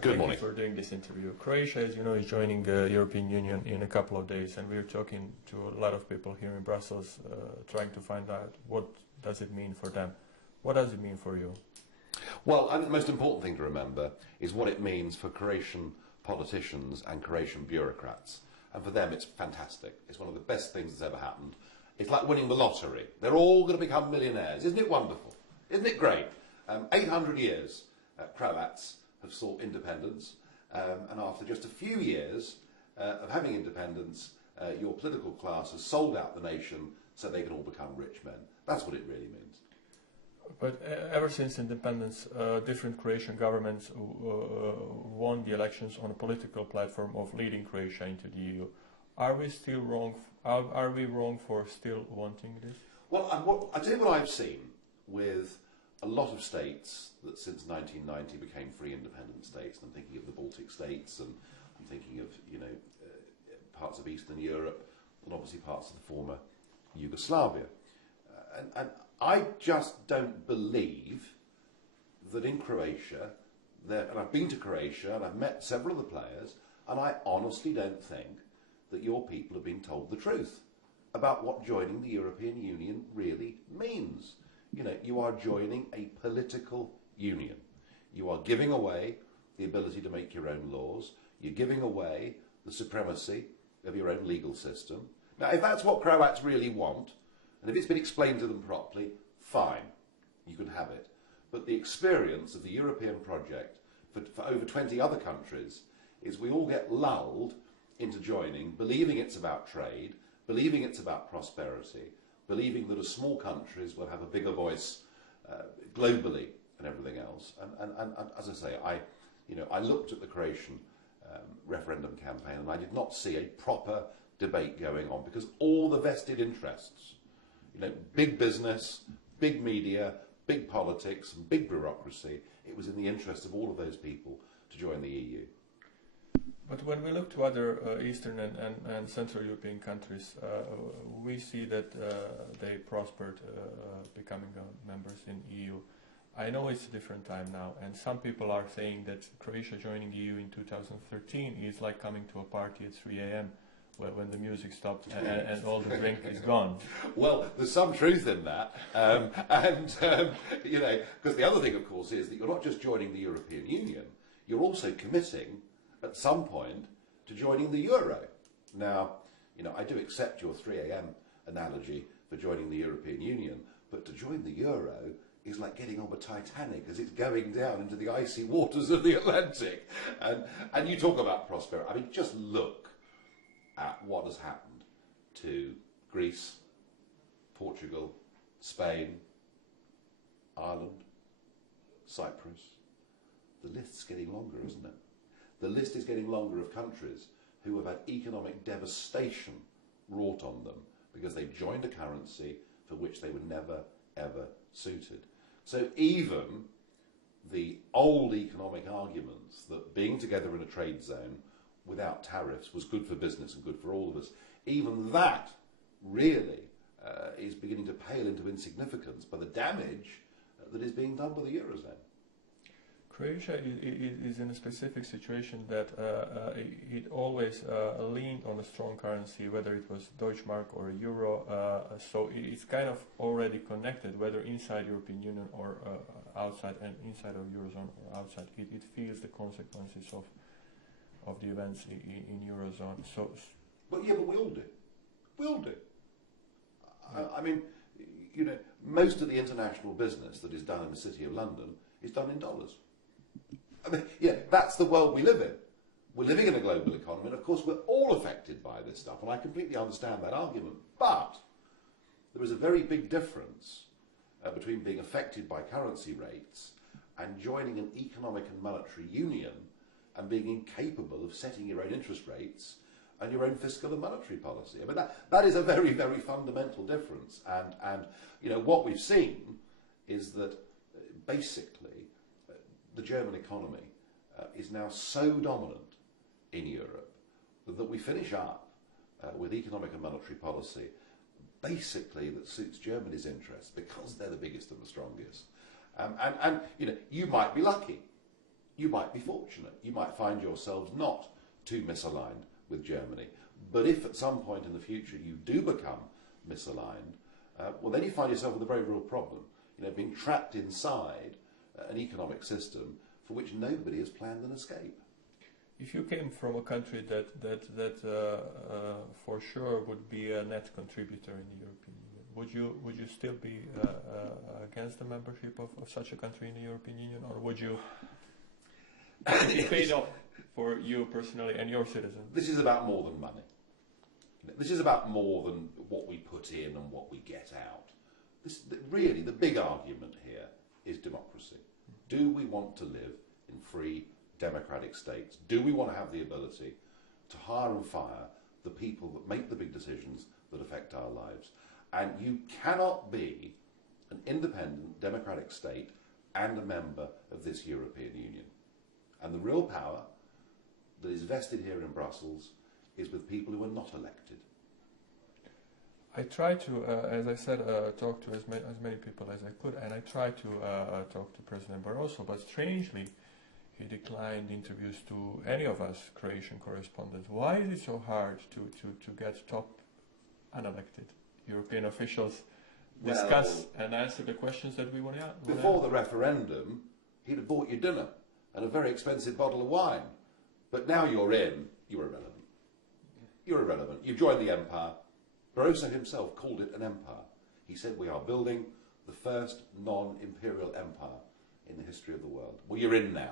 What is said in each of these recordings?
Good morning. Thank you for doing this interview. Croatia, as you know, is joining the European Union in a couple of days, and we're talking to a lot of people here in Brussels, trying to find out what does it mean for them. What does it mean for you? Well, I think the most important thing to remember is what it means for Croatian politicians and Croatian bureaucrats. And for them, it's fantastic. It's one of the best things that's ever happened. It's like winning the lottery. They're all going to become millionaires. Isn't it wonderful? Isn't it great? 800 years, Croats have sought independence, and after just a few years of having independence, your political class has sold out the nation so they can all become rich men. That's what it really means. But ever since independence, different Croatian governments won the elections on a political platform of leading Croatia into the EU. Are we still wrong? Are we wrong for still wanting this? Well, I'll tell you what I've seen with a lot of states that since 1990 became free independent states. I'm thinking of the Baltic states, and I'm thinking of parts of Eastern Europe, and obviously parts of the former Yugoslavia. And I just don't believe that in Croatia, and I've been to Croatia and I've met several of the players, and I honestly don't think that your people have been told the truth about what joining the European Union really means. You know, you are joining a political union. You are giving away the ability to make your own laws. You're giving away the supremacy of your own legal system. Now, if that's what Croats really want, and if it's been explained to them properly, fine, you can have it. But the experience of the European project for over 20 other countries is we all get lulled into joining, believing it's about trade, believing it's about prosperity, believing that as small countries will have a bigger voice globally and everything else. And as I say, I looked at the Croatian referendum campaign and I did not see a proper debate going on, because all the vested interests, big business, big media, big politics, and big bureaucracy, it was in the interest of all of those people to join the EU. But when we look to other Eastern and Central European countries, we see that they prospered, becoming members in EU. I know it's a different time now, and some people are saying that Croatia joining the EU in 2013 is like coming to a party at 3 a.m. when the music stopped and all the drink is gone. Well, there's some truth in that, because the other thing, of course, is that you're not just joining the European Union, you're also committing at some point to joining the euro. Now, I do accept your 3 a.m. analogy for joining the European Union, but to join the euro is like getting on the Titanic as it's going down into the icy waters of the Atlantic. And you talk about prosperity. I mean, just look at what has happened to Greece, Portugal, Spain, Ireland, Cyprus. The list's getting longer, isn't it? The list is getting longer of countries who have had economic devastation wrought on them because they joined a currency for which they were never, ever suited. So even the old economic arguments that being together in a trade zone without tariffs was good for business and good for all of us, even that really is beginning to pale into insignificance by the damage that is being done by the Eurozone. Croatia is in a specific situation that it always leaned on a strong currency, whether it was Deutschmark or a euro, so it's kind of already connected, whether inside European Union or outside, and inside of Eurozone or outside. It feels the consequences of the events in Eurozone. So, but we all do. We all do. I mean, most of the international business that is done in the City of London is done in dollars. I mean, that's the world we live in. We're living in a global economy, and of course we're all affected by this stuff, and I completely understand that argument. But there is a very big difference between being affected by currency rates and joining an economic and monetary union and being incapable of setting your own interest rates and your own fiscal and monetary policy. I mean, that is a very, very fundamental difference. And what we've seen is that basically the German economy is now so dominant in Europe that we finish up with economic and monetary policy basically that suits Germany's interests because they're the biggest and the strongest. And you might be lucky. you might be fortunate. You might find yourselves not too misaligned with Germany. But if at some point in the future you do become misaligned, well, then you find yourself with a very real problem. Being trapped inside an economic system for which nobody has planned an escape. If you came from a country that for sure would be a net contributor in the European Union, would you still be against the membership of such a country in the European Union, or would you be paid off for you personally and your citizens? This is about more than money. This is about more than what we put in and what we get out. Really, the big argument here is democracy. Do we want to live in free, democratic states? Do we want to have the ability to hire and fire the people that make the big decisions that affect our lives? And you cannot be an independent, democratic state and a member of this European Union. And the real power that is vested here in Brussels is with people who are not elected. I try to, as I said, talk to as many people as I could, and I tried to talk to President Barroso, but strangely, he declined interviews to any of us Croatian correspondents. Why is it so hard to get top unelected European officials discuss and answer the questions that we want to ask? Before the referendum, he'd have bought you dinner and a very expensive bottle of wine. But now you're in, you're irrelevant. You're irrelevant. You've joined the empire. Barroso himself called it an empire. He said we are building the first non-imperial empire in the history of the world. Well, you're in now,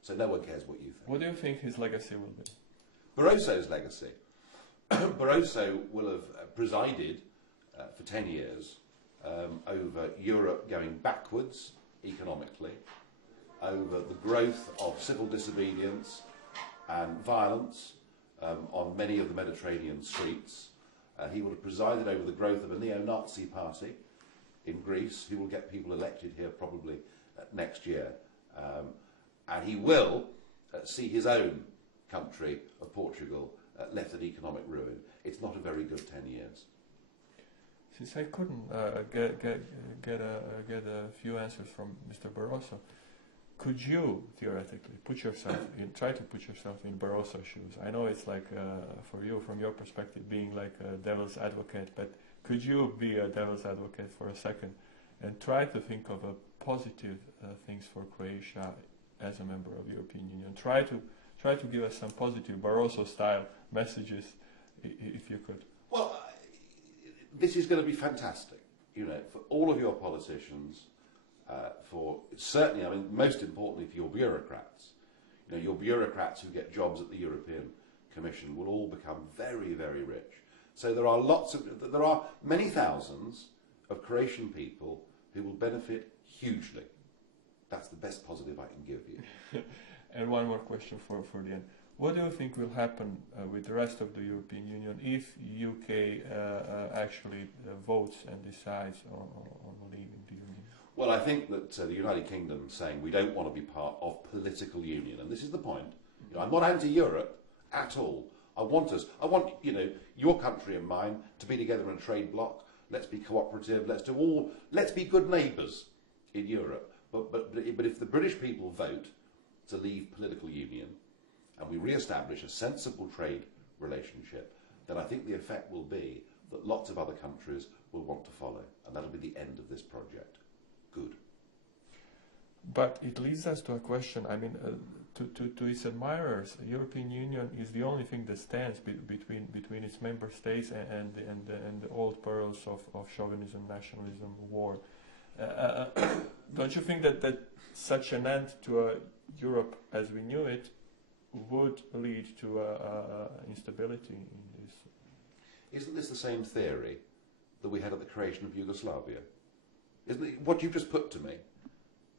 so no one cares what you think. What do you think his legacy will be? Barroso's legacy. Barroso will have presided for 10 years over Europe going backwards economically, over the growth of civil disobedience and violence on many of the Mediterranean streets. He will have presided over the growth of a neo-Nazi party in Greece, who will get people elected here probably next year. And he will see his own country of Portugal left in economic ruin. It's not a very good 10 years. Since I couldn't get a few answers from Mr. Barroso, could you theoretically try to put yourself in Barroso's shoes? I know it's like for you, from your perspective, being like a devil's advocate, but could you be a devil's advocate for a second and try to think of positive things for Croatia as a member of the European Union? Try to give us some positive Barroso-style messages, if you could. Well, this is going to be fantastic, for all of your politicians. Certainly, I mean, most importantly for your bureaucrats. Your bureaucrats who get jobs at the European Commission will all become very, very rich. So there are many thousands of Croatian people who will benefit hugely. That's the best positive I can give you. And one more question for the end. What do you think will happen with the rest of the European Union if UK actually votes and decides on leaving the Union? Well, I think that the United Kingdom is saying we don't want to be part of political union, and this is the point. I'm not anti-Europe at all. I want your country and mine to be together in a trade bloc. Let's be cooperative. Let's be good neighbours in Europe. But if the British people vote to leave political union, and we re-establish a sensible trade relationship, then I think the effect will be that lots of other countries will want to follow, and that'll be the end of this project. Good. But it leads us to a question. I mean, to its admirers, the European Union is the only thing that stands between its member states and the old pearls of chauvinism, nationalism, war. Don't you think that such an end to Europe as we knew it would lead to instability in this? Isn't this the same theory that we had at the creation of Yugoslavia? Isn't it what you've just put to me?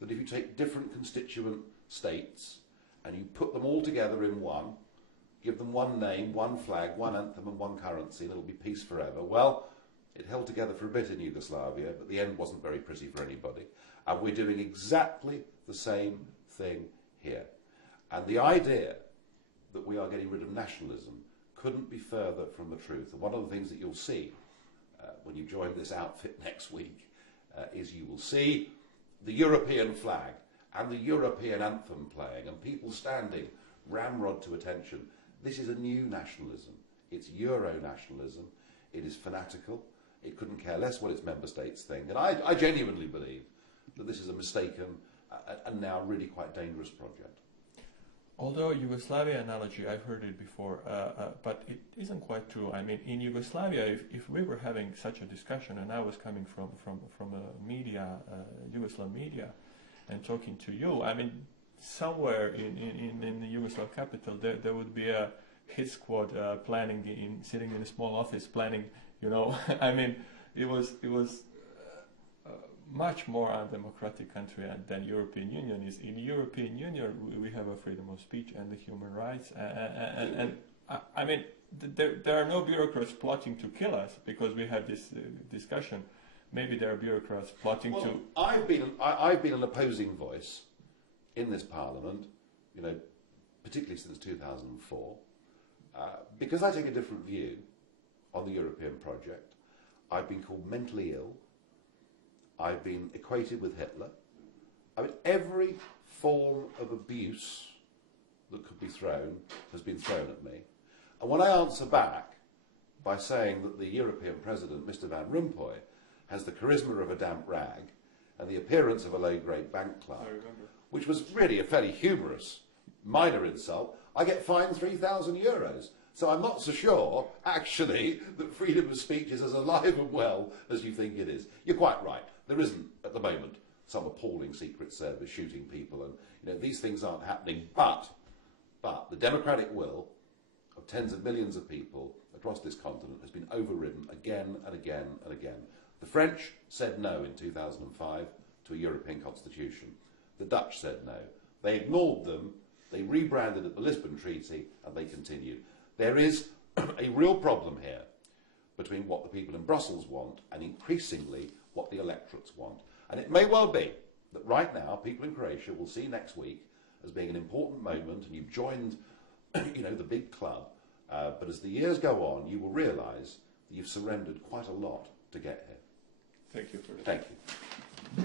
That if you take different constituent states and you put them all together in one, give them one name, one flag, one anthem and one currency, and it'll be peace forever. Well, it held together for a bit in Yugoslavia, but the end wasn't very pretty for anybody. And we're doing exactly the same thing here. And the idea that we are getting rid of nationalism couldn't be further from the truth. And one of the things that you'll see when you join this outfit next week is you will see the European flag, and the European anthem playing and people standing ramrod to attention. This is a new nationalism. It's Euro-nationalism. It is fanatical. It couldn't care less what its member states think. And I genuinely believe that this is a mistaken and now really quite dangerous project. Although Yugoslavia analogy, I've heard it before, but it isn't quite true. I mean, in Yugoslavia, if we were having such a discussion, and I was coming from a media, Yugoslav media, and talking to you, I mean, somewhere in the Yugoslav capital, there would be a hit squad planning, sitting in a small office planning. You know, I mean, it was much more undemocratic country than European Union is. In European Union, we have a freedom of speech and the human rights, and I mean, there are no bureaucrats plotting to kill us because we had this discussion. Maybe there are bureaucrats plotting to. I've been an opposing voice in this Parliament, you know, particularly since 2004, because I take a different view on the European project. I've been called mentally ill. I've been equated with Hitler. I mean, every form of abuse that could be thrown has been thrown at me. And when I answer back by saying that the European President, Mr. Van Rompuy, has the charisma of a damp rag and the appearance of a low-grade bank clerk, which was really a fairly humorous minor insult, I get fined €3,000. So I'm not so sure, actually, that freedom of speech is as alive and well as you think it is. You're quite right. There isn't, at the moment, some appalling Secret Service shooting people, and you know these things aren't happening. But the democratic will of tens of millions of people across this continent has been overridden again and again and again. The French said no in 2005 to a European constitution. The Dutch said no. They ignored them. They rebranded at the Lisbon Treaty, and they continued. There is a real problem here between what the people in Brussels want and increasingly what the electorates want. And it may well be that right now people in Croatia will see next week as being an important moment and you've joined you know, the big club. But as the years go on, you will realise that you've surrendered quite a lot to get here. Thank you for that. Thank you.